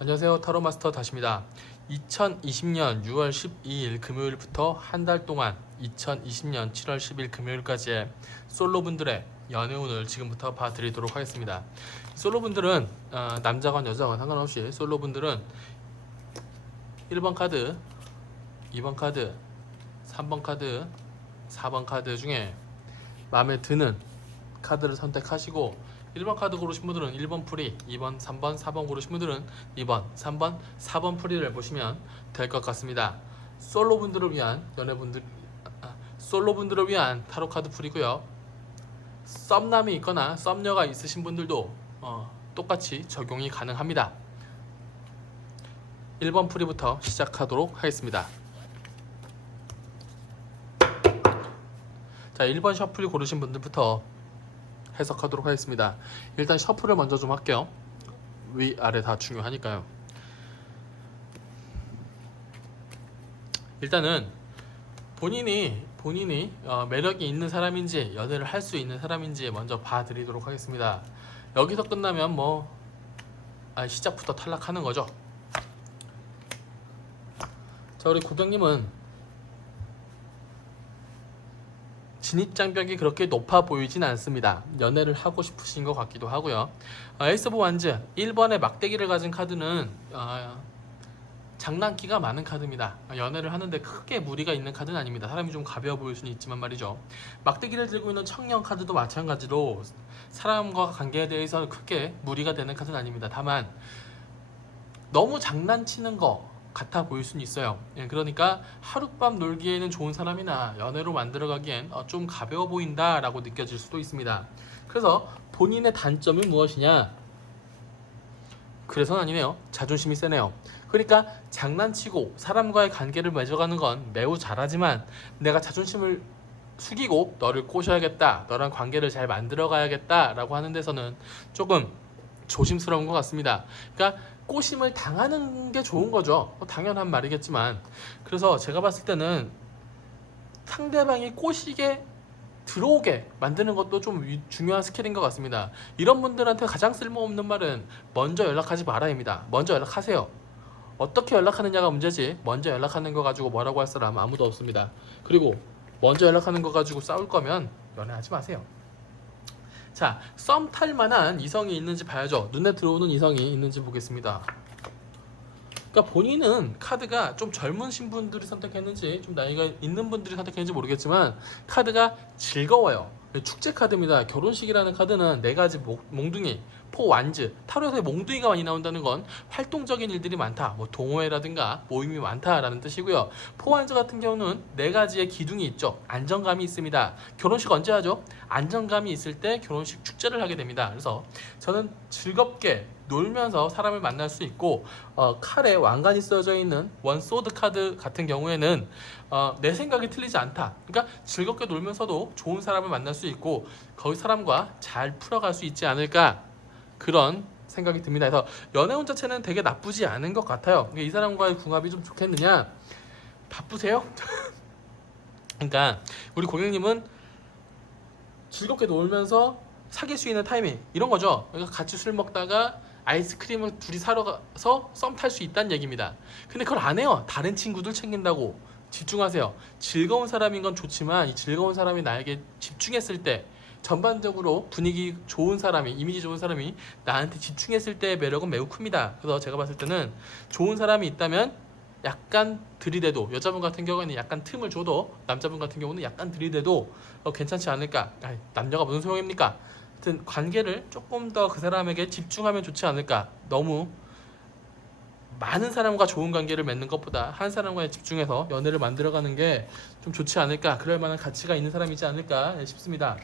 안녕하세요. 타로마스터 다시입니다. 2020년 6월 12일 금요일부터 한 달 동안 2020년 7월 10일 금요일까지의 솔로분들의 연애운을 지금부터 봐드리도록 하겠습니다. 솔로분들은 남자건 여자건 상관없이 솔로분들은 1번 카드, 2번 카드, 3번 카드, 4번 카드 중에 마음에 드는 카드를 선택하시고 1번 카드 고르신 분들은 1번 풀이, 2번, 3번, 4번 고르신 분들은 2번, 3번, 4번 풀이를 보시면 될 것 같습니다. 솔로분들을 위한 솔로분들을 위한 타로 카드 풀이고요. 썸남이 있거나 썸녀가 있으신 분들도 똑같이 적용이 가능합니다. 1번 풀이부터 시작하도록 하겠습니다. 자, 1번 셔플 고르신 분들부터 해석하도록 하겠습니다. 일단 셔플을 먼저 좀 할게요. 위아래 다 중요하니까요. 일단은 본인이 매력이 있는 사람인지 연애를 할 수 있는 사람인지 먼저 봐드리도록 하겠습니다. 여기서 끝나면 시작부터 탈락하는 거죠. 자, 우리 고객님은 진입장벽이 그렇게 높아 보이진 않습니다. 연애를 하고 싶으신 것 같기도 하고요. 에이스 오브 완즈 1번의 막대기를 가진 카드는 장난기가 많은 카드입니다. 연애를 하는데 크게 무리가 있는 카드는 아닙니다. 사람이 좀 가벼워 보일 수는 있지만 말이죠. 막대기를 들고 있는 청년 카드도 마찬가지로 사람과 관계에 대해서 크게 무리가 되는 카드는 아닙니다. 다만 너무 장난치는 거 같아 보일 수는 있어요. 그러니까 하룻밤 놀기에는 좋은 사람이나 연애로 만들어가기엔 좀 가벼워 보인다 라고 느껴질 수도 있습니다. 그래서 본인의 단점이 무엇이냐? 그래서는 아니네요. 자존심이 세네요. 그러니까 장난치고 사람과의 관계를 맺어가는 건 매우 잘하지만 내가 자존심을 숙이고 너를 꼬셔야겠다, 너랑 관계를 잘 만들어가야겠다 라고 하는 데서는 조금 조심스러운 것 같습니다. 그러니까 꼬심을 당하는 게 좋은 거죠. 당연한 말이겠지만, 그래서 제가 봤을 때는 상대방이 꼬시게 들어오게 만드는 것도 좀 중요한 스킬인 것 같습니다. 이런 분들한테 가장 쓸모없는 말은 먼저 연락하지 말아입니다. 먼저 연락하세요. 어떻게 연락하느냐가 문제지 먼저 연락하는 거 가지고 뭐라고 할 사람 아무도 없습니다. 그리고 먼저 연락하는 거 가지고 싸울 거면 연애하지 마세요. 자, 썸 탈 만한 이성이 있는지 봐야죠. 눈에 들어오는 이성이 있는지 보겠습니다. 그러니까 본인은 카드가 좀 젊은 신분들이 선택했는지 좀 나이가 있는 분들이 선택했는지 모르겠지만 카드가 즐거워요. 축제 카드입니다. 결혼식이라는 카드는 4가지 몽둥이, 포완즈, 타로에서 몽둥이가 많이 나온다는 건 활동적인 일들이 많다, 동호회라든가 모임이 많다라는 뜻이고요. 포완즈 같은 경우는 4가지의 기둥이 있죠. 안정감이 있습니다. 결혼식 언제 하죠? 안정감이 있을 때 결혼식 축제를 하게 됩니다. 그래서 저는 즐겁게 놀면서 사람을 만날 수 있고, 칼에 왕관이 써져 있는 원 소드 카드 같은 경우에는 내 생각이 틀리지 않다. 그러니까 즐겁게 놀면서도 좋은 사람을 만날 수 있고 거기 사람과 잘 풀어갈 수 있지 않을까, 그런 생각이 듭니다. 그래서 연애운 자체는 되게 나쁘지 않은 것 같아요. 이 사람과의 궁합이 좀 좋겠느냐? 바쁘세요? 그러니까 우리 고객님은 즐겁게 놀면서 사귈 수 있는 타이밍 이런 거죠. 그러니까 같이 술 먹다가 아이스크림을 둘이 사러 가서 썸 탈 수 있다는 얘기입니다. 근데 그걸 안 해요. 다른 친구들 챙긴다고. 집중하세요. 즐거운 사람인 건 좋지만 이 즐거운 사람이 나에게 집중했을 때, 전반적으로 분위기 좋은 사람이, 이미지 좋은 사람이 나한테 집중했을 때의 매력은 매우 큽니다. 그래서 제가 봤을 때는 좋은 사람이 있다면 약간 들이대도, 여자분 같은 경우에는 약간 틈을 줘도, 남자분 같은 경우는 약간 들이대도 괜찮지 않을까. 남녀가 무슨 소용입니까? 하여튼 관계를 조금 더 그 사람에게 집중하면 좋지 않을까. 너무 많은 사람과 좋은 관계를 맺는 것보다 한 사람과에 집중해서 연애를 만들어가는 게 좀 좋지 않을까, 그럴 만한 가치가 있는 사람이지 않을까 싶습니다.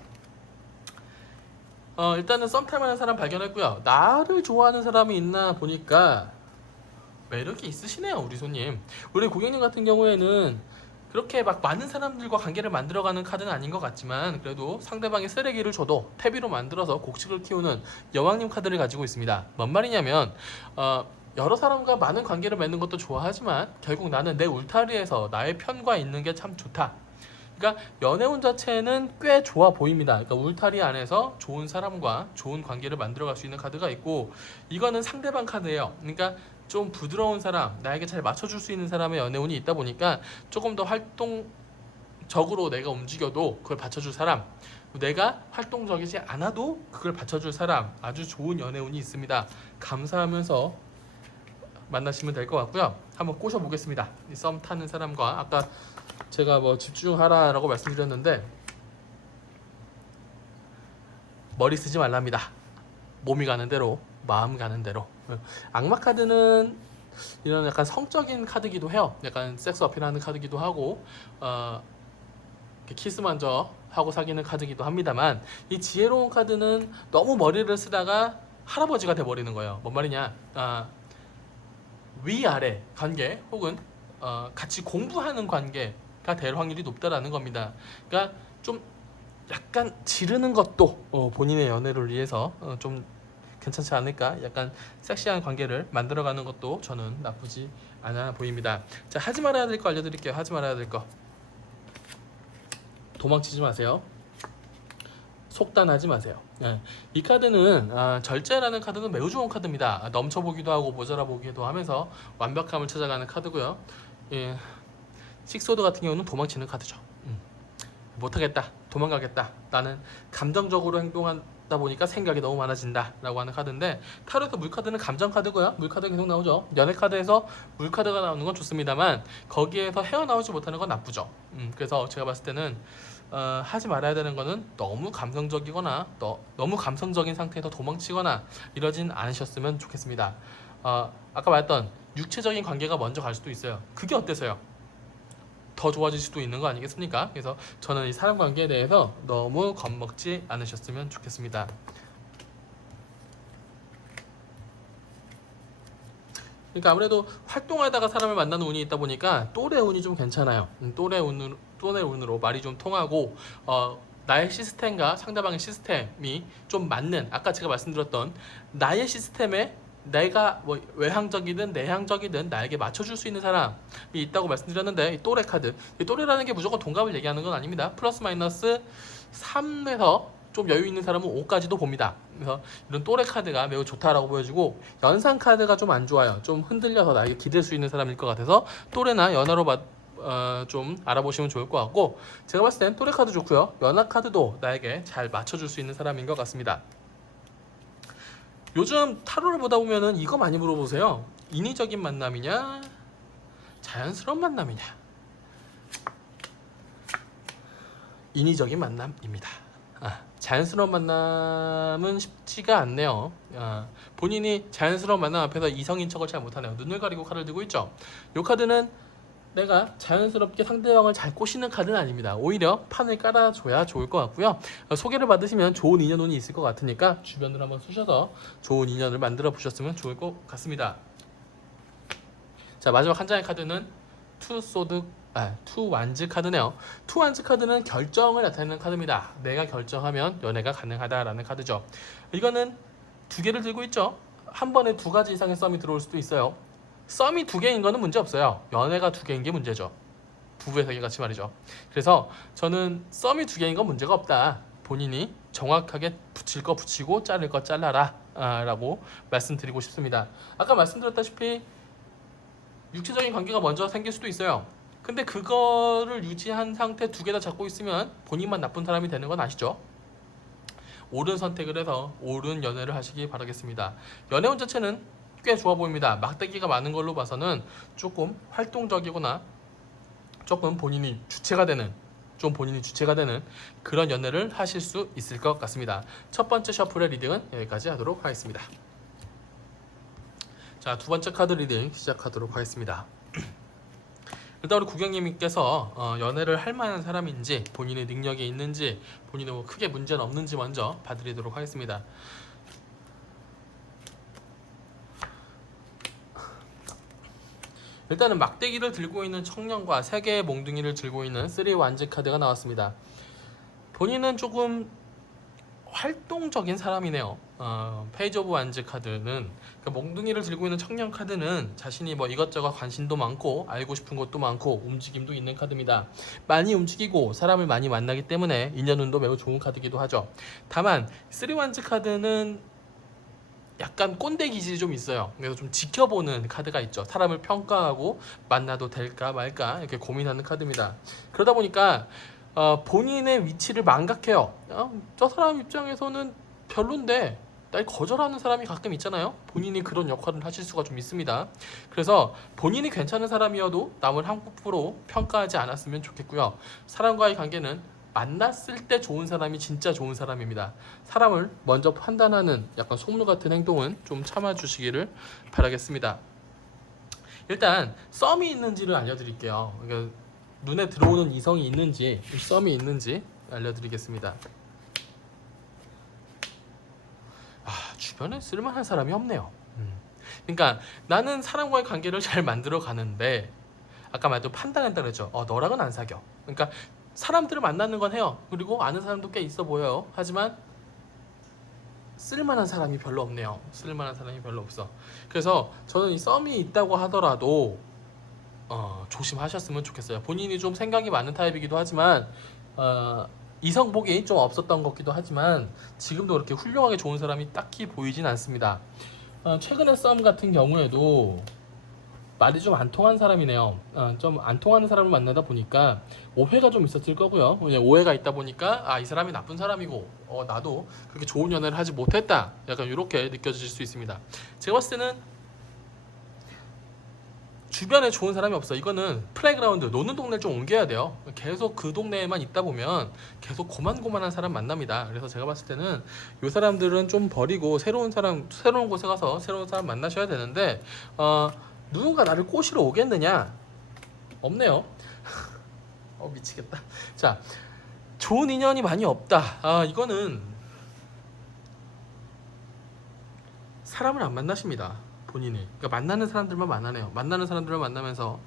일단은 썸 탈 만한 사람 발견했고요. 나를 좋아하는 사람이 있나 보니까 매력이 있으시네요. 우리 손님, 우리 고객님 같은 경우에는 그렇게 막 많은 사람들과 관계를 만들어가는 카드는 아닌 것 같지만 그래도 상대방이 쓰레기를 줘도 퇴비로 만들어서 곡식을 키우는 여왕님 카드를 가지고 있습니다. 뭔 말이냐면 여러 사람과 많은 관계를 맺는 것도 좋아하지만 결국 나는 내 울타리에서 나의 편과 있는 게 참 좋다. 그러니까 연애운 자체는 꽤 좋아 보입니다. 그러니까 울타리 안에서 좋은 사람과 좋은 관계를 만들어갈 수 있는 카드가 있고, 이거는 상대방 카드예요. 그러니까 좀 부드러운 사람, 나에게 잘 맞춰줄 수 있는 사람의 연애운이 있다 보니까 조금 더 활동적으로 내가 움직여도 그걸 받쳐줄 사람, 내가 활동적이지 않아도 그걸 받쳐줄 사람, 아주 좋은 연애운이 있습니다. 감사하면서 만나시면 될 것 같고요. 한번 꼬셔보겠습니다. 이 썸 타는 사람과 아까 제가 뭐 집중하라라고 말씀드렸는데 머리 쓰지 말랍니다. 몸이 가는 대로, 마음 가는 대로. 악마 카드는 이런 약간 성적인 카드기도 해요. 약간 섹스 어필하는 카드기도 하고 키스 먼저 하고 사귀는 카드기도 합니다만, 이 지혜로운 카드는 너무 머리를 쓰다가 할아버지가 돼버리는 거예요. 뭔 말이냐? 위아래 관계 혹은 같이 공부하는 관계가 될 확률이 높다라는 겁니다. 그러니까 좀 약간 지르는 것도 본인의 연애를 위해서 좀 괜찮지 않을까? 약간 섹시한 관계를 만들어가는 것도 저는 나쁘지 않아 보입니다. 자, 하지 말아야 될 거 알려드릴게요. 하지 말아야 될 거. 도망치지 마세요. 속단하지 마세요. 이 카드는 절제라는 카드는 매우 좋은 카드입니다. 넘쳐보기도 하고 모자라보기도 하면서 완벽함을 찾아가는 카드고요. 식소드 같은 경우는 도망치는 카드죠. 못하겠다, 도망가겠다, 나는 감정적으로 행동하다 보니까 생각이 너무 많아진다 라고 하는 카드인데, 타로에서 물카드는 감정카드고요. 물카드 계속 나오죠. 연애카드에서 물카드가 나오는 건 좋습니다만 거기에서 헤어나오지 못하는 건 나쁘죠. 그래서 제가 봤을 때는 하지 말아야 되는 거는 너무 감성적이거나 너무 감성적인 상태에서 도망치거나 이러진 않으셨으면 좋겠습니다. 아까 말했던 육체적인 관계가 먼저 갈 수도 있어요. 그게 어때서요? 더 좋아질 수도 있는 거 아니겠습니까? 그래서 저는 이 사람 관계에 대해서 너무 겁먹지 않으셨으면 좋겠습니다. 그러니까 아무래도 활동하다가 사람을 만나는 운이 있다 보니까 또래 운이 좀 괜찮아요. 또래 운으로 말이 좀 통하고 나의 시스템과 상대방의 시스템이 좀 맞는, 아까 제가 말씀드렸던 나의 시스템에 내가 뭐 외향적이든 내향적이든 나에게 맞춰줄 수 있는 사람이 있다고 말씀드렸는데, 이 또래 카드, 이 또래라는 게 무조건 동갑을 얘기하는 건 아닙니다. 플러스 마이너스 3에서 좀 여유 있는 사람은 5까지도 봅니다. 그래서 이런 또래 카드가 매우 좋다라고 보여지고, 연상 카드가 좀 안 좋아요. 좀 흔들려서 나에게 기댈 수 있는 사람일 것 같아서 또래나 연하로 좀 알아보시면 좋을 것 같고, 제가 봤을 땐 또래 카드 좋고요. 연하 카드도 나에게 잘 맞춰줄 수 있는 사람인 것 같습니다. 요즘 타로를 보다 보면은 이거 많이 물어보세요. 인위적인 만남이냐, 자연스러운 만남이냐. 인위적인 만남입니다. 자연스러운 만남은 쉽지가 않네요. 본인이 자연스러운 만남 앞에서 이성인 척을 잘 못하네요. 눈을 가리고 칼을 들고 있죠. 이 카드는 내가 자연스럽게 상대방을 잘 꼬시는 카드는 아닙니다. 오히려 판을 깔아줘야 좋을 것 같고요. 소개를 받으시면 좋은 인연운이 있을 것 같으니까 주변을 한번 쑤셔서 좋은 인연을 만들어 보셨으면 좋을 것 같습니다. 자, 마지막 한 장의 카드는 투 완즈 카드네요. 투 완즈 카드는 결정을 나타내는 카드입니다. 내가 결정하면 연애가 가능하다라는 카드죠. 이거는 두 개를 들고 있죠. 한 번에 두 가지 이상의 썸이 들어올 수도 있어요. 썸이 두 개인 거는 문제 없어요. 연애가 두 개인 게 문제죠. 부부의 세계 같이 말이죠. 그래서 저는 썸이 두 개인 건 문제가 없다. 본인이 정확하게 붙일 거 붙이고 자를 거 잘라라 라고 말씀드리고 싶습니다. 아까 말씀드렸다시피 육체적인 관계가 먼저 생길 수도 있어요. 근데 그거를 유지한 상태 두 개 다 잡고 있으면 본인만 나쁜 사람이 되는 건 아시죠? 옳은 선택을 해서 옳은 연애를 하시기 바라겠습니다. 연애운 자체는 꽤 좋아 보입니다. 막대기가 많은 걸로 봐서는 조금 활동적이거나 조금 본인이 주체가 되는 그런 연애를 하실 수 있을 것 같습니다. 첫 번째 셔플의 리딩은 여기까지 하도록 하겠습니다. 자, 두 번째 카드 리딩 시작하도록 하겠습니다. 일단 우리 구경님께서 연애를 할 만한 사람인지, 본인의 능력이 있는지, 본인의 뭐 크게 문제는 없는지 먼저 봐드리도록 하겠습니다. 일단은 막대기를 들고 있는 청년과 세 개의 몽둥이를 들고 있는 3 완즈 카드가 나왔습니다. 본인은 조금 활동적인 사람이네요. 페이지 오브 완즈 카드는 몽둥이를 들고 있는 청년 카드는 자신이 뭐 이것저것 관심도 많고 알고 싶은 것도 많고 움직임도 있는 카드입니다. 많이 움직이고 사람을 많이 만나기 때문에 인연운도 매우 좋은 카드이기도 하죠. 다만 3 완즈 카드는 약간 꼰대 기질이 좀 있어요. 그래서 좀 지켜보는 카드가 있죠. 사람을 평가하고 만나도 될까 말까 이렇게 고민하는 카드입니다. 그러다 보니까 본인의 위치를 망각해요. 저 사람 입장에서는 별론데 날 거절하는 사람이 가끔 있잖아요. 본인이 그런 역할을 하실 수가 좀 있습니다. 그래서 본인이 괜찮은 사람이어도 남을 함부로 평가하지 않았으면 좋겠고요. 사람과의 관계는 만났을 때 좋은 사람이 진짜 좋은 사람입니다. 사람을 먼저 판단하는 약간 속물 같은 행동은 좀 참아주시기를 바라겠습니다. 일단 썸이 있는지를 알려드릴게요. 그러니까 눈에 들어오는 이성이 있는지, 썸이 있는지 알려드리겠습니다. 주변에 쓸만한 사람이 없네요. 그러니까 나는 사람과의 관계를 잘 만들어 가는데 아까 말도 판단한다 그랬죠. 너랑은 안 사겨. 그러니까 사람들을 만나는 건 해요. 그리고 아는 사람도 꽤 있어 보여요. 하지만 쓸만한 사람이 별로 없네요. 쓸만한 사람이 별로 없어. 그래서 저는 이 썸이 있다고 하더라도 조심하셨으면 좋겠어요. 본인이 좀 생각이 많은 타입이기도 하지만 이성복이 좀 없었던 것 같기도 하지만 지금도 그렇게 훌륭하게 좋은 사람이 딱히 보이진 않습니다. 최근에 썸 같은 경우에도 말이 좀 안 통한 사람이네요. 좀 안 통하는 사람을 만나다 보니까 오해가 좀 있었을 거고요. 오해가 있다 보니까 이 사람이 나쁜 사람이고 나도 그렇게 좋은 연애를 하지 못했다. 약간 이렇게 느껴질 수 있습니다. 제가 봤을 때는 주변에 좋은 사람이 없어. 이거는 플레이그라운드, 노는 동네를 좀 옮겨야 돼요. 계속 그 동네에만 있다 보면 계속 고만고만한 사람 만납니다. 그래서 제가 봤을 때는 이 사람들은 좀 버리고 새로운 곳에 가서 새로운 사람 만나셔야 되는데 누군가 나를 꼬시러 오겠느냐? 없네요. 미치겠다. 자, 좋은 인연이 많이 없다. 이거는 사람을 안 만나십니다. 본인이. 그러니까 만나는 사람들만 만나네요. 만나는 사람들만 만나면서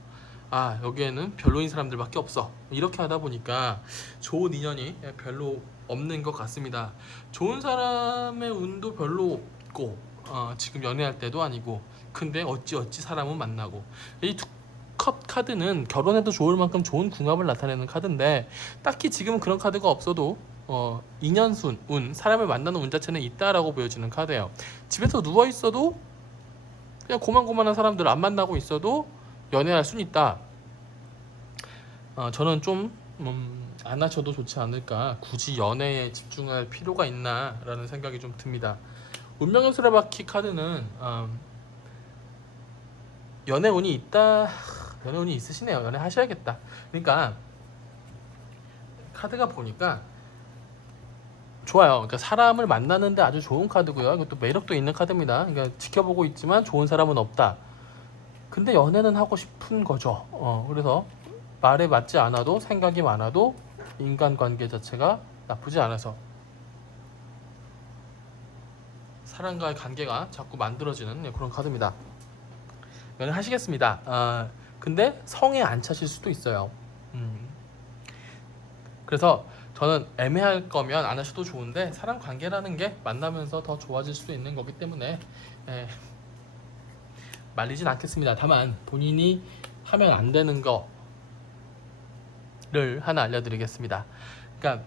여기에는 별로인 사람들밖에 없어. 이렇게 하다 보니까 좋은 인연이 별로 없는 것 같습니다. 좋은 사람의 운도 별로 없고 지금 연애할 때도 아니고 근데 어찌 사람은 만나고 이 두 컵 카드는 결혼해도 좋을 만큼 좋은 궁합을 나타내는 카드인데 딱히 지금은 그런 카드가 없어도 인연순, 운, 사람을 만나는 운 자체는 있다라고 보여지는 카드예요. 집에서 누워 있어도 그냥 고만고만한 사람들 안 만나고 있어도 연애할 수는 있다. 저는 좀 안 하셔도 좋지 않을까. 굳이 연애에 집중할 필요가 있나라는 생각이 좀 듭니다. 운명의 수레바퀴 카드는 연애 운이 있다. 연애 운이 있으시네요. 연애 하셔야겠다. 그러니까 카드가 보니까 좋아요. 그러니까 사람을 만나는데 아주 좋은 카드고요. 이것도 매력도 있는 카드입니다. 그러니까 지켜보고 있지만 좋은 사람은 없다. 근데 연애는 하고 싶은 거죠. 그래서 말에 맞지 않아도 생각이 많아도 인간관계 자체가 나쁘지 않아서 사람과의 관계가 자꾸 만들어지는 그런 카드입니다. 연애 하시겠습니다. 근데 성에 안 차실 수도 있어요. 그래서 저는 애매할 거면 안 하셔도 좋은데 사람 관계라는 게 만나면서 더 좋아질 수도 있는 거기 때문에 말리진 않겠습니다. 다만 본인이 하면 안 되는 거를 하나 알려드리겠습니다. 그러니까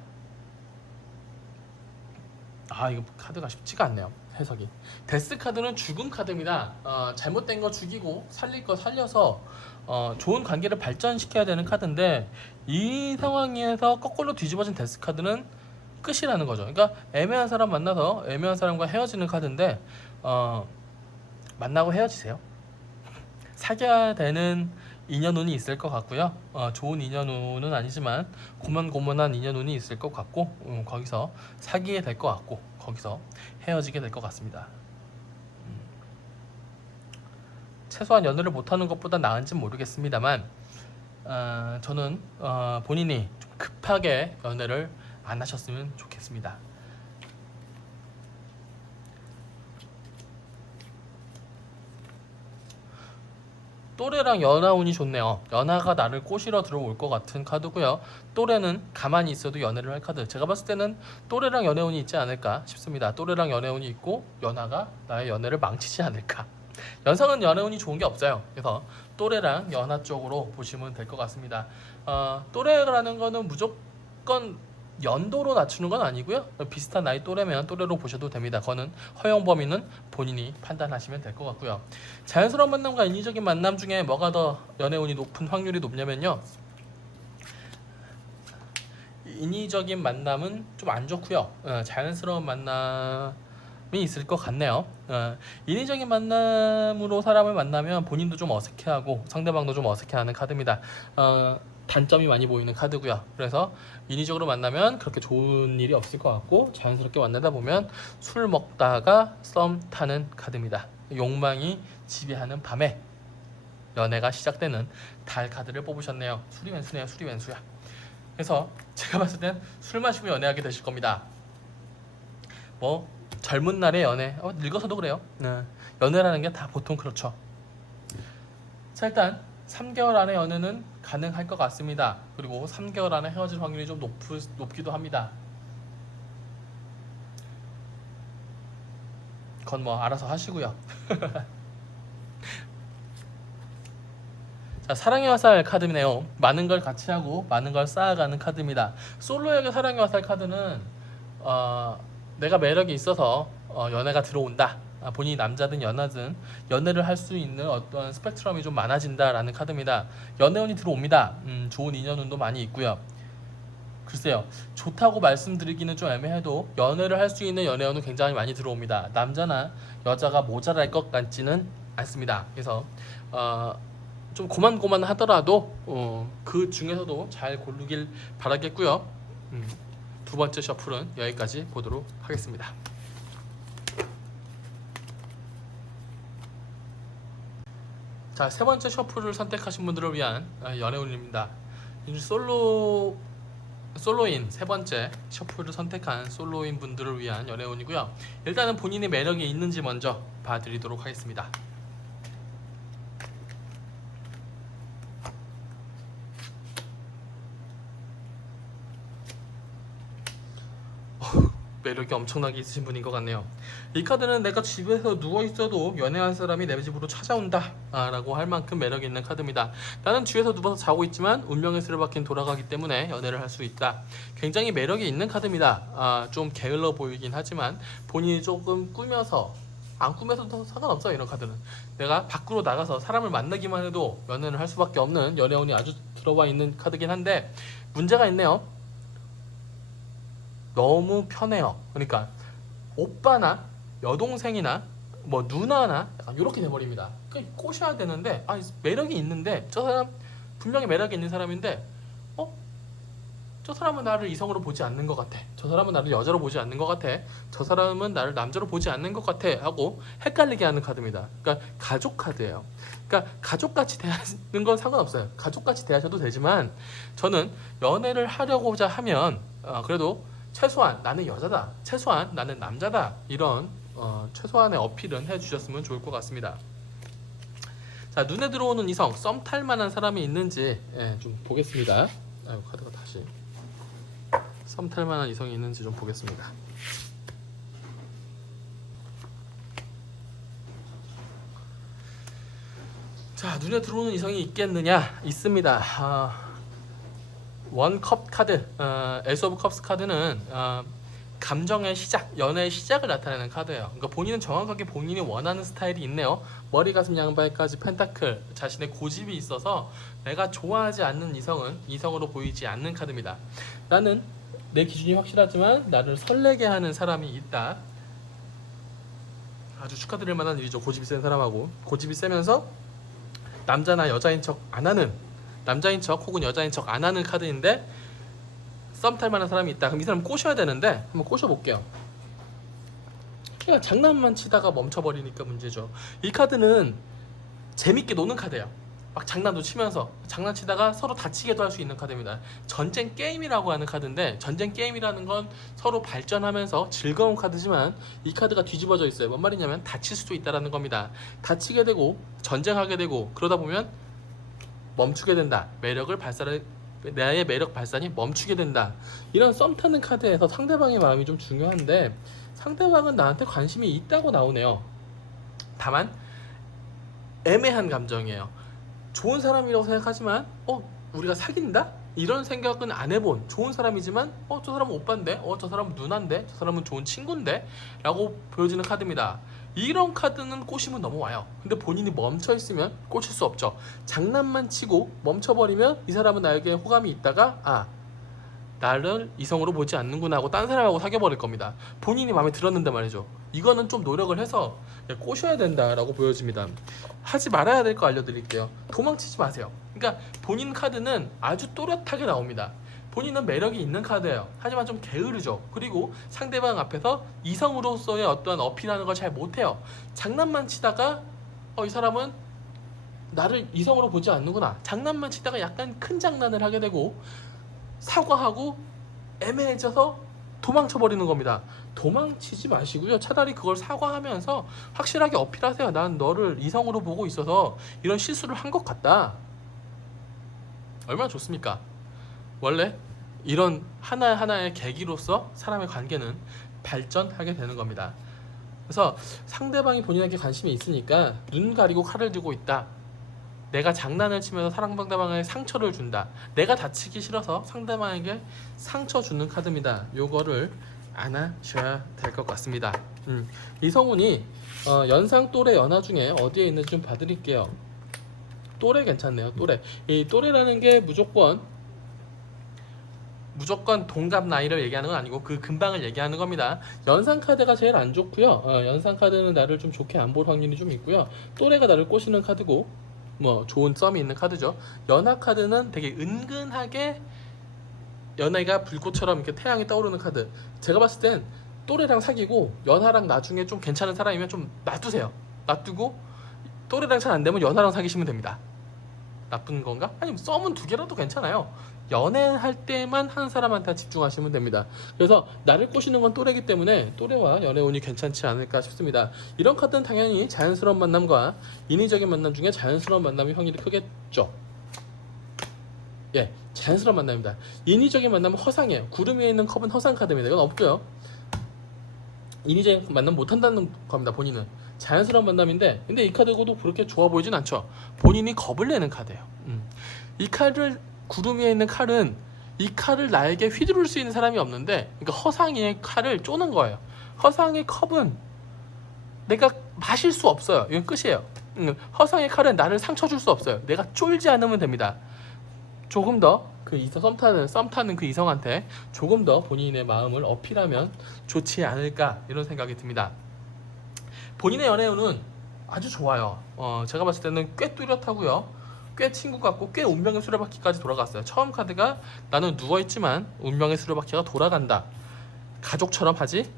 이거 카드가 쉽지가 않네요. 해석이. 데스 카드는 죽음 카드입니다. 잘못된 거 죽이고 살릴 거 살려서 좋은 관계를 발전시켜야 되는 카드인데 이 상황에서 거꾸로 뒤집어진 데스 카드는 끝이라는 거죠. 그러니까 애매한 사람 만나서 애매한 사람과 헤어지는 카드인데 만나고 헤어지세요. 사귀어야 되는 인연운이 있을 것 같고요. 좋은 인연운은 아니지만 고만고만한 인연운이 있을 것 같고 거기서 사귀게 될 것 같고 거기서 헤어지게 될 것 같습니다. 최소한 연애를 못하는 것보다 나은지는 모르겠습니다만 저는 본인이 좀 급하게 연애를 안 하셨으면 좋겠습니다. 또래랑 연하 운이 좋네요. 연하가 나를 꼬시러 들어올 것 같은 카드고요. 또래는 가만히 있어도 연애를 할 카드. 제가 봤을 때는 또래랑 연애 운이 있지 않을까 싶습니다. 또래랑 연애 운이 있고 연하가 나의 연애를 망치지 않을까. 연상은 연애 운이 좋은 게 없어요. 그래서 또래랑 연하 쪽으로 보시면 될 것 같습니다. 또래라는 거는 무조건 연도로 낮추는 건 아니고요. 비슷한 나이 또래면 또래로 보셔도 됩니다. 그거는 허용 범위는 본인이 판단하시면 될 것 같고요. 자연스러운 만남과 인위적인 만남 중에 뭐가 더 연애운이 높은 확률이 높냐면요. 인위적인 만남은 좀 안 좋고요. 자연스러운 만남이 있을 것 같네요. 인위적인 만남으로 사람을 만나면 본인도 좀 어색해하고 상대방도 좀 어색해하는 카드입니다. 단점이 많이 보이는 카드고요. 그래서 인위적으로 만나면 그렇게 좋은 일이 없을 것 같고 자연스럽게 만나다 보면 술 먹다가 썸 타는 카드입니다. 욕망이 지배하는 밤에 연애가 시작되는 달 카드를 뽑으셨네요. 술이 왼수네요. 술이 왼수야. 그래서 제가 봤을 땐 술 마시고 연애하게 되실 겁니다. 뭐 젊은 날의 연애, 늙어서도 그래요. 연애라는 게 다 보통 그렇죠. 자, 일단 3개월 안에 연애는 가능할 것 같습니다. 그리고 3개월 안에 헤어질 확률이 좀 높기도 합니다. 그건 뭐 알아서 하시고요. 자, 사랑의 화살 카드네요. 많은 걸 같이 하고 많은 걸 쌓아가는 카드입니다. 솔로에게 사랑의 화살 카드는 내가 매력이 있어서 연애가 들어온다. 본인이 남자든 여자든 연애를 할 수 있는 어떤 스펙트럼이 좀 많아진다라는 카드입니다. 연애운이 들어옵니다. 좋은 인연운도 많이 있고요. 글쎄요, 좋다고 말씀드리기는 좀 애매해도 연애를 할 수 있는 연애운은 굉장히 많이 들어옵니다. 남자나 여자가 모자랄 것 같지는 않습니다. 그래서 좀 고만고만 하더라도 그 중에서도 잘 고르길 바라겠고요. 두 번째 셔플은 여기까지 보도록 하겠습니다. 자, 세 번째 셔플을 선택하신 분들을 위한 연애운입니다. 솔로인 세 번째 셔플을 선택한 솔로인 분들을 위한 연애운이고요. 일단은 본인의 매력이 있는지 먼저 봐드리도록 하겠습니다. 매력이 엄청나게 있으신 분인 것 같네요. 이 카드는 내가 집에서 누워있어도 연애한 사람이 내 집으로 찾아온다 라고 할 만큼 매력이 있는 카드입니다. 나는 뒤에서 누워서 자고 있지만 운명의 수레바퀴는 돌아가기 때문에 연애를 할 수 있다. 굉장히 매력이 있는 카드입니다. 좀 게을러 보이긴 하지만 본인이 조금 꾸며서 안 꾸며서도 상관없어요. 이런 카드는 내가 밖으로 나가서 사람을 만나기만 해도 연애를 할 수밖에 없는 연애운이 아주 들어와 있는 카드긴 한데 문제가 있네요. 너무 편해요. 그러니까 오빠나 여동생이나 뭐 누나나 약간 이렇게 돼버립니다. 그러니까 꼬셔야 되는데 매력이 있는데 저 사람 분명히 매력이 있는 사람인데 저 사람은 나를 이성으로 보지 않는 것 같아. 저 사람은 나를 여자로 보지 않는 것 같아. 저 사람은 나를 남자로 보지 않는 것 같아 하고 헷갈리게 하는 카드입니다. 그러니까 가족 카드예요. 그러니까 가족같이 대하는 건 상관없어요. 가족같이 대하셔도 되지만 저는 연애를 하려고자 하면 그래도 최소한 나는 여자다, 최소한 나는 남자다 이런 최소한의 어필은 해주셨으면 좋을 것 같습니다. 자, 눈에 들어오는 이성, 썸 탈 만한 사람이 있는지 좀 보겠습니다. 카드가 다시 썸 탈 만한 이성이 있는지 좀 보겠습니다. 자, 눈에 들어오는 이성이 있겠느냐? 있습니다. 원컵 카드, 에이스 오브 컵스 카드는 감정의 시작, 연애의 시작을 나타내는 카드예요. 그러니까 본인은 정확하게 본인이 원하는 스타일이 있네요. 머리, 가슴, 양발까지 펜타클, 자신의 고집이 있어서 내가 좋아하지 않는 이성은 이성으로 보이지 않는 카드입니다. 나는 내 기준이 확실하지만 나를 설레게 하는 사람이 있다. 아주 축하드릴 만한 일이죠. 고집이 센 사람하고 고집이 세면서 남자나 여자인 척 안 하는, 남자인 척 혹은 여자인 척 안 하는 카드인데 썸 탈 만한 사람이 있다. 그럼 이 사람 꼬셔야 되는데 한번 꼬셔볼게요. 그냥 장난만 치다가 멈춰버리니까 문제죠. 이 카드는 재밌게 노는 카드예요. 막 장난도 치면서 장난치다가 서로 다치게도 할 수 있는 카드입니다. 전쟁 게임이라고 하는 카드인데 전쟁 게임이라는 건 서로 발전하면서 즐거운 카드지만 이 카드가 뒤집어져 있어요. 뭔 말이냐면 다칠 수도 있다는 겁니다. 다치게 되고 전쟁하게 되고 그러다 보면 멈추게 된다. 나의 매력 발산이 멈추게 된다. 이런 썸 타는 카드에서 상대방의 마음이 좀 중요한데 상대방은 나한테 관심이 있다고 나오네요. 다만 애매한 감정이에요. 좋은 사람이라고 생각하지만 우리가 사귄다? 이런 생각은 안 해본 좋은 사람이지만 저 사람은 오빠인데, 저 사람은 누나인데, 저 사람은 좋은 친구인데 라고 보여지는 카드입니다. 이런 카드는 꼬시면 넘어와요. 근데 본인이 멈춰 있으면 꼬실 수 없죠. 장난만 치고 멈춰버리면 이 사람은 나에게 호감이 있다가 나를 이성으로 보지 않는구나 하고 딴 사람하고 사귀어버릴 겁니다. 본인이 마음에 들었는데 말이죠. 이거는 좀 노력을 해서 꼬셔야 된다라고 보여집니다. 하지 말아야 될 거 알려드릴게요. 도망치지 마세요. 그러니까 본인 카드는 아주 또렷하게 나옵니다. 본인은 매력이 있는 카드예요. 하지만 좀 게으르죠. 그리고 상대방 앞에서 이성으로서의 어떠한 어필하는 걸 잘 못해요. 장난만 치다가 이 사람은 나를 이성으로 보지 않는구나. 장난만 치다가 약간 큰 장난을 하게 되고 사과하고 애매해져서 도망쳐버리는 겁니다. 도망치지 마시고요. 차라리 그걸 사과하면서 확실하게 어필하세요. 난 너를 이성으로 보고 있어서 이런 실수를 한 것 같다. 얼마나 좋습니까? 원래 이런 하나하나의 계기로서 사람의 관계는 발전하게 되는 겁니다. 그래서 상대방이 본인에게 관심이 있으니까 눈 가리고 칼을 들고 있다. 내가 장난을 치면서 상대방에게 상처를 준다. 내가 다치기 싫어서 상대방에게 상처 주는 카드입니다. 요거를 안아셔야 될 것 같습니다. 이성운이 연상 또래 연하 중에 어디에 있는지 좀 봐드릴게요. 또래 괜찮네요. 또래. 이 또래라는 게 무조건 동갑 나이를 얘기하는 건 아니고 그 근방을 얘기하는 겁니다. 연상 카드가 제일 안 좋고요. 연상 카드는 나를 좀 좋게 안 볼 확률이 좀 있고요. 또래가 나를 꼬시는 카드고 좋은 썸이 있는 카드죠. 연하 카드는 되게 은근하게 연애가 불꽃처럼 이렇게 태양이 떠오르는 카드. 제가 봤을 땐 또래랑 사귀고 연하랑 나중에 좀 괜찮은 사람이면 좀 놔두세요. 놔두고 또래랑 잘 안 되면 연하랑 사귀시면 됩니다. 나쁜 건가? 아니면 썸은 2개라도 괜찮아요. 연애할 때만 한 사람한테 집중하시면 됩니다. 그래서 나를 꼬시는 건 또래이기 때문에 또래와 연애운이 괜찮지 않을까 싶습니다. 이런 카드는 당연히 자연스러운 만남과 인위적인 만남 중에 자연스러운 만남의 확률이 크겠죠. 예, 자연스러운 만남입니다. 인위적인 만남은 허상이에요. 구름 위에 있는 컵은 허상 카드입니다. 이건 없고요. 인위적인 만남 못한다는 겁니다. 본인은 자연스러운 만남인데, 근데 이 카드도 그렇게 좋아 보이진 않죠. 본인이 겁을 내는 카드예요. 이 칼을, 구름 위에 있는 칼은 이 칼을 나에게 휘두를 수 있는 사람이 없는데, 그러니까 허상의 칼을 쪼는 거예요. 허상의 컵은 내가 마실 수 없어요. 이건 끝이에요. 허상의 칼은 나를 상처 줄 수 없어요. 내가 쫄지 않으면 됩니다. 조금 더 썸 타는 그 이성한테 조금 더 본인의 마음을 어필하면 좋지 않을까, 이런 생각이 듭니다. 본인의 연애운은 아주 좋아요. 제가 봤을 때는 꽤 뚜렷하고요. 꽤 친구 같고 꽤 운명의 수레바퀴까지 돌아갔어요. 처음 카드가 나는 누워있지만 운명의 수레바퀴가 돌아간다. 가족처럼 하지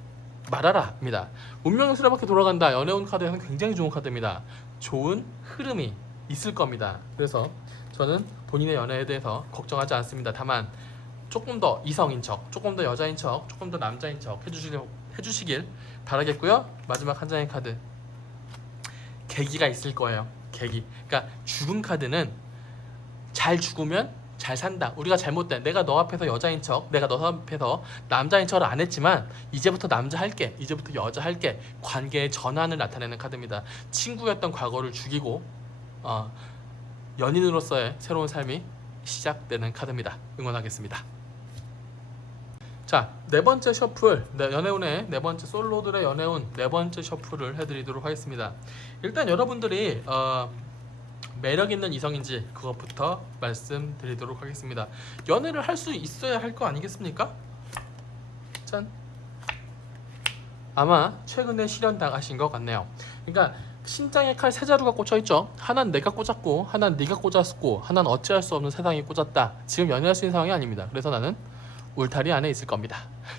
말아라 입니다. 운명의 수레바퀴 돌아간다. 연애운 카드에서는 굉장히 좋은 카드입니다. 좋은 흐름이 있을 겁니다. 그래서 저는 본인의 연애에 대해서 걱정하지 않습니다. 다만 조금 더 이성인 척, 조금 더 여자인 척, 조금 더 남자인 척 해주시길 바라겠고요. 마지막 한 장의 카드, 계기가 있을 거예요. 계기. 그러니까 죽음 카드는 잘 죽으면 잘 산다. 우리가 잘못된, 내가 너 앞에서 여자인 척, 내가 너 앞에서 남자인 척을 안 했지만 이제부터 남자 할게, 이제부터 여자 할게, 관계의 전환을 나타내는 카드입니다. 친구였던 과거를 죽이고 연인으로서의 새로운 삶이 시작되는 카드입니다. 응원하겠습니다. 자, 네 번째 셔플, 연애운의 네 번째, 솔로들의 연애운 네 번째 셔플을 해드리도록 하겠습니다. 일단 여러분들이 매력 있는 이성인지 그것부터 말씀드리도록 하겠습니다. 연애를 할 수 있어야 할 거 아니겠습니까? 짠. 아마 최근에 실현당하신 것 같네요. 그러니까 심장에 칼 3자루가 꽂혀있죠. 하나는 내가 꽂았고, 하나는 네가 꽂았고, 하나는 어찌할 수 없는 세상이 꽂았다. 지금 연애할 수 있는 상황이 아닙니다. 그래서 나는 울타리 안에 있을 겁니다.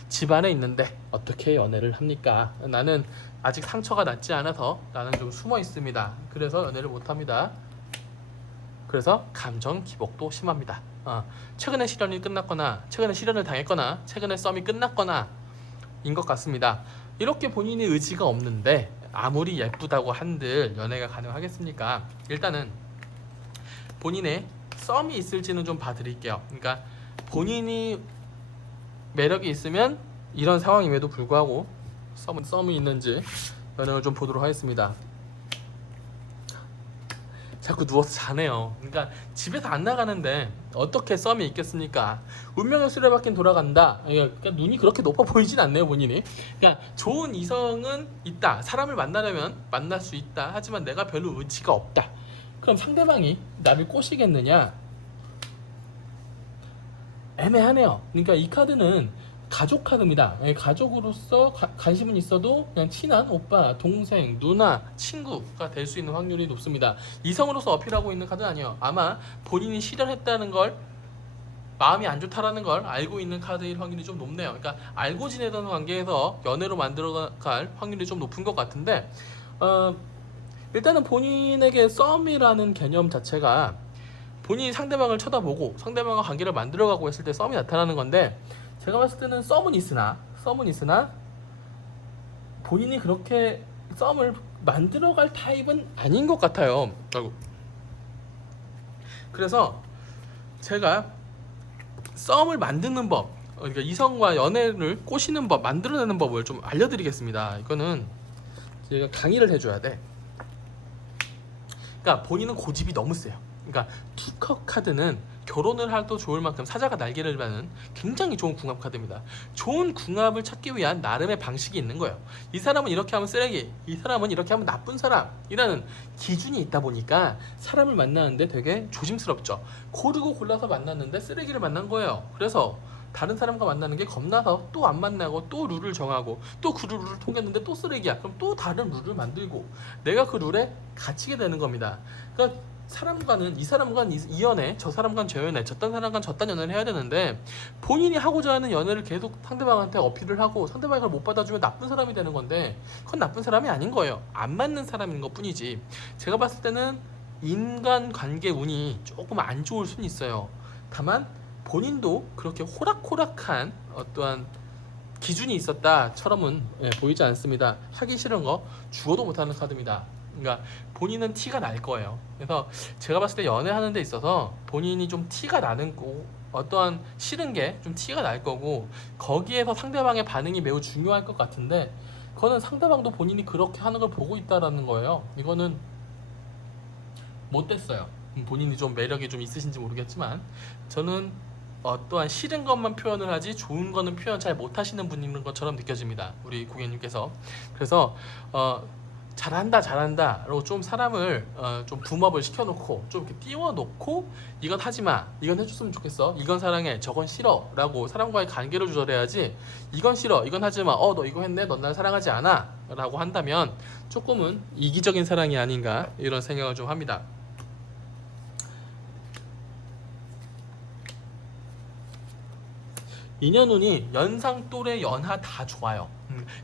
집 안에 있는데 어떻게 연애를 합니까? 나는 아직 상처가 낫지 않아서 나는 좀 숨어 있습니다. 그래서 연애를 못합니다. 그래서 감정 기복도 심합니다. 최근에 실현이 끝났거나, 최근에 실현을 당했거나, 최근에 썸이 끝났거나 인 것 같습니다. 이렇게 본인의 의지가 없는데 아무리 예쁘다고 한들 연애가 가능하겠습니까? 일단은 본인의 썸이 있을지는 좀 봐드릴게요. 그러니까 본인이 매력이 있으면 이런 상황임에도 불구하고 썸이 있는지 연애를 좀 보도록 하겠습니다. 자꾸 누워서 자네요. 그러니까 집에서 안 나가는데 어떻게 썸이 있겠습니까? 운명의 수레바퀴는 돌아간다. 그러니까 눈이 그렇게 높아 보이진 않네요, 본인이. 그러니까 좋은 이성은 있다. 사람을 만나려면 만날 수 있다. 하지만 내가 별로 의지가 없다. 그럼 상대방이 나를 꼬시겠느냐? 애매하네요. 그러니까 이 카드는 가족 카드입니다. 가족으로서 관심은 있어도 그냥 친한 오빠, 동생, 누나, 친구가 될 수 있는 확률이 높습니다. 이성으로서 어필하고 있는 카드는 아니에요. 아마 본인이 실현했다는 걸, 마음이 안 좋다라는 걸 알고 있는 카드일 확률이 좀 높네요. 그러니까 알고 지내던 관계에서 연애로 만들어갈 확률이 좀 높은 것 같은데, 일단은 본인에게 썸이라는 개념 자체가 본인이 상대방을 쳐다보고 상대방과 관계를 만들어가고 했을 때 썸이 나타나는 건데, 제가 봤을 때는 썸은 있으나 본인이 그렇게 썸을 만들어갈 타입은 아닌 것 같아요. 그래서 제가 썸을 만드는 법, 그러니까 이성과 연애를 꼬시는 법, 만들어내는 법을 좀 알려드리겠습니다. 이거는 제가 강의를 해줘야 돼. 그러니까 본인은 고집이 너무 세요. 그러니까 투컵 카드는 결혼을 해도 좋을 만큼 사자가 날개를 다는 굉장히 좋은 궁합 카드입니다. 좋은 궁합을 찾기 위한 나름의 방식이 있는 거예요. 이 사람은 이렇게 하면 쓰레기, 이 사람은 이렇게 하면 나쁜 사람이라는 기준이 있다 보니까 사람을 만나는데 되게 조심스럽죠. 고르고 골라서 만났는데 쓰레기를 만난 거예요. 그래서 다른 사람과 만나는 게 겁나서 또 안 만나고 또 룰을 정하고 또 그 룰을 통했는데 또 쓰레기야. 그럼 또 다른 룰을 만들고 내가 그 룰에 갇히게 되는 겁니다. 그러니까 사람과는 이 사람과는 이 연애, 저 사람과는 저 연애, 저딴 사람과는 저딴 연애를 해야 되는데 본인이 하고자 하는 연애를 계속 상대방한테 어필을 하고 상대방이 그걸 못 받아주면 나쁜 사람이 되는 건데 그건 나쁜 사람이 아닌 거예요. 안 맞는 사람인 것 뿐이지. 제가 봤을 때는 인간관계 운이 조금 안 좋을 수는 있어요. 다만 본인도 그렇게 호락호락한 어떠한 기준이 있었다처럼은 보이지 않습니다. 하기 싫은 거 죽어도 못하는 카드입니다. 그러니까 본인은 티가 날 거예요. 그래서 제가 봤을 때 연애하는 데 있어서 본인이 좀 티가 나는 거, 어떠한 싫은 게 좀 티가 날 거고 거기에서 상대방의 반응이 매우 중요할 것 같은데 그거는 상대방도 본인이 그렇게 하는 걸 보고 있다라는 거예요. 이거는 못됐어요. 본인이 좀 매력이 좀 있으신지 모르겠지만 저는 어떠한 싫은 것만 표현을 하지 좋은 거는 표현 잘 못하시는 분인 것처럼 느껴집니다. 우리 고객님께서. 그래서 잘한다라고 좀 사람을 좀 붐업을 시켜놓고 좀 이렇게 띄워놓고 이건 하지마, 이건 해줬으면 좋겠어, 이건 사랑해, 저건 싫어 라고 사람과의 관계를 조절해야지 이건 싫어, 이건 하지마, 너 이거 했네, 넌 날 사랑하지 않아 라고 한다면 조금은 이기적인 사랑이 아닌가 이런 생각을 좀 합니다. 인연운이 연상, 또래, 연하 다 좋아요.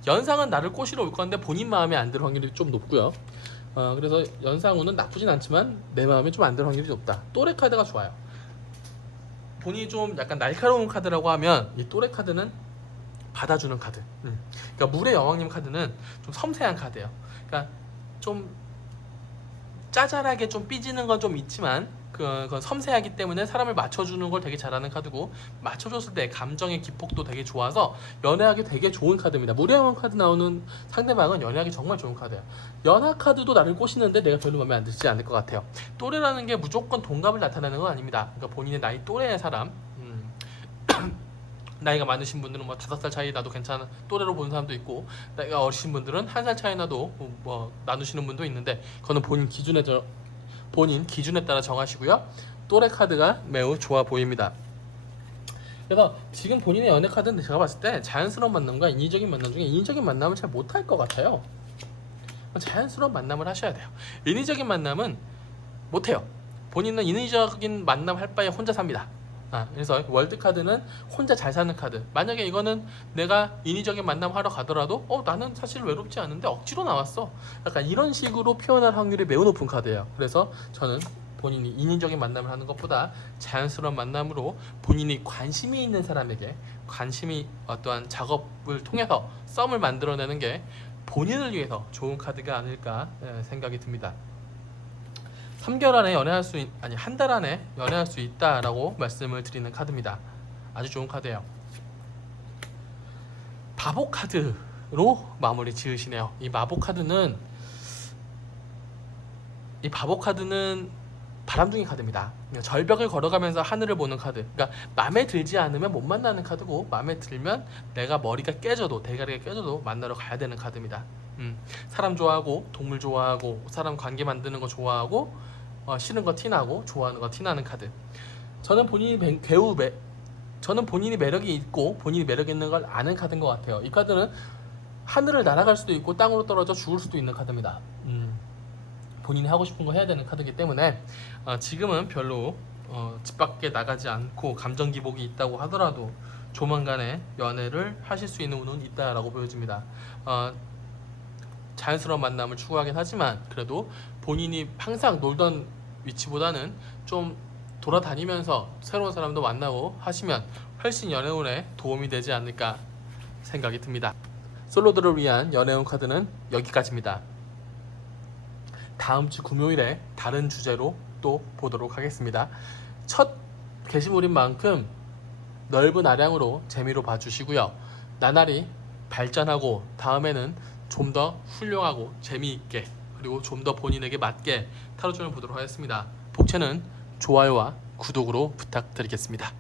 연상은 나를 꼬시러 올 건데 본인 마음에 안 들 확률이 좀 높고요. 그래서 연상운은 나쁘진 않지만 내 마음에 좀 안 들 확률이 높다. 또래 카드가 좋아요. 본인이 좀 약간 날카로운 카드라고 하면 이 또래 카드는 받아주는 카드. 그러니까 물의 여왕님 카드는 좀 섬세한 카드예요. 그러니까 좀 짜잘하게 좀 삐지는 건 좀 있지만 그건 섬세하기 때문에 사람을 맞춰주는 걸 되게 잘하는 카드고 맞춰줬을 때 감정의 기폭도 되게 좋아서 연애하기 되게 좋은 카드입니다. 무례한 카드 나오는 상대방은 연애하기 정말 좋은 카드예요. 연하 카드도 나를 꼬시는데 내가 별로 마음에 안 들지 않을 것 같아요. 또래라는 게 무조건 동갑을 나타내는 건 아닙니다. 그러니까 본인의 나이 또래의 사람, 나이가 많으신 분들은 뭐 5살 차이 나도 괜찮은 또래로 보는 사람도 있고 나이가 어리신 분들은 1살 차이 나도 뭐 나누시는 분도 있는데 그거는 본인 기준에 따라 정하시고요. 또래 카드가 매우 좋아 보입니다. 그래서 지금 본인의 연애 카드는 제가 봤을 때 자연스러운 만남과 인위적인 만남 중에 인위적인 만남을 잘 못할 것 같아요. 자연스러운 만남을 하셔야 돼요. 인위적인 만남은 못해요. 본인은 인위적인 만남 할 바에 혼자 삽니다. 그래서 월드 카드는 혼자 잘 사는 카드. 만약에 이거는 내가 인위적인 만남 하러 가더라도 나는 사실 외롭지 않은데 억지로 나왔어, 약간 이런 식으로 표현할 확률이 매우 높은 카드예요. 그래서 저는 본인이 인위적인 만남을 하는 것보다 자연스러운 만남으로 본인이 관심이 있는 사람에게 관심이 어떠한 작업을 통해서 썸을 만들어내는 게 본인을 위해서 좋은 카드가 아닐까 생각이 듭니다. 3개월 안에 연애할 수 한 달 안에 연애할 수 있다라고 말씀을 드리는 카드입니다. 아주 좋은 카드예요. 바보 카드로 마무리 지으시네요. 이 마보 카드는 이 바보 카드는 바람둥이 카드입니다. 절벽을 걸어가면서 하늘을 보는 카드. 그러니까 마음에 들지 않으면 못 만나는 카드고, 마음에 들면 내가 머리가 깨져도, 대가리가 깨져도 만나러 가야 되는 카드입니다. 사람 좋아하고, 동물 좋아하고, 사람 관계 만드는 거 좋아하고, 싫은 거 티나고, 좋아하는 거 티나는 카드. 저는 저는 본인이 매력이 있고 본인이 매력 있는 걸 아는 카드인 것 같아요. 이 카드는 하늘을 날아갈 수도 있고 땅으로 떨어져 죽을 수도 있는 카드입니다. 본인이 하고 싶은 거 해야 되는 카드이기 때문에 지금은 별로 집 밖에 나가지 않고 감정 기복이 있다고 하더라도 조만간에 연애를 하실 수 있는 운은 있다라고 보여집니다. 자연스러운 만남을 추구하긴 하지만 그래도 본인이 항상 놀던 위치보다는 좀 돌아다니면서 새로운 사람도 만나고 하시면 훨씬 연애운에 도움이 되지 않을까 생각이 듭니다. 솔로들을 위한 연애운 카드는 여기까지입니다. 다음 주 금요일에 다른 주제로 또 보도록 하겠습니다. 첫 게시물인 만큼 넓은 아량으로 재미로 봐주시고요. 나날이 발전하고 다음에는 좀 더 훌륭하고 재미있게 그리고 좀 더 본인에게 맞게 타로점을 보도록 하겠습니다. 복채는 좋아요와 구독으로 부탁드리겠습니다.